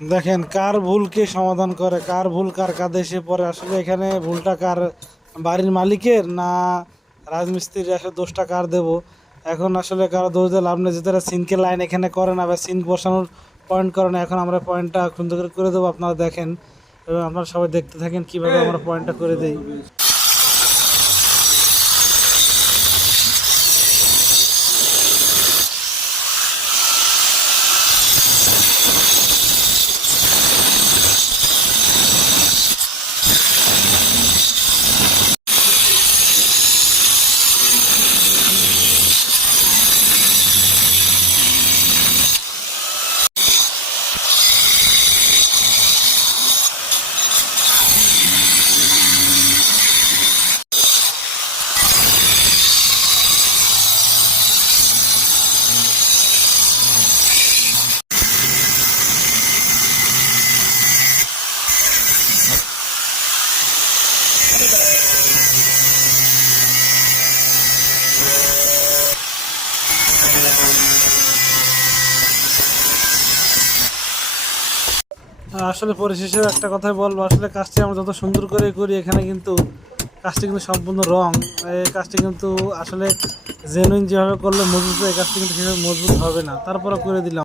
দেখেন কার ভুলকে সমাধান করে, কার ভুল কার কাঁধে এসে পড়ে। আসলে এখানে ভুলটা কার, বাড়ির মালিকের না রাজমিস্ত্রির? আসলে দোষটা কার দেব? এখন আসলে কারো দোষ দিয়ে লাভ নেই। যে তারা সিনকে লাইন এখানে করে না বা সিঙ্ক বসানোর পয়েন্ট করে না, এখন আমরা পয়েন্টটা সুন্দর করে করে দেবো। আপনারা দেখেন এবং আপনারা সবাই দেখতে থাকেন কিভাবে আমরা পয়েন্টটা করে দেই। আসলে পরিশেষে একটা কথাই বলবো, আসলে কাজটি আমরা যত সুন্দর করে করি এখানে কিন্তু কাজটি কিন্তু সম্পূর্ণ রং। এই কাজটি কিন্তু আসলে জেনুইন যেভাবে করলে মজবুত হয়, এই কাজটি কিন্তু সেভাবে মজবুত হবে না, তারপরে করে দিলাম।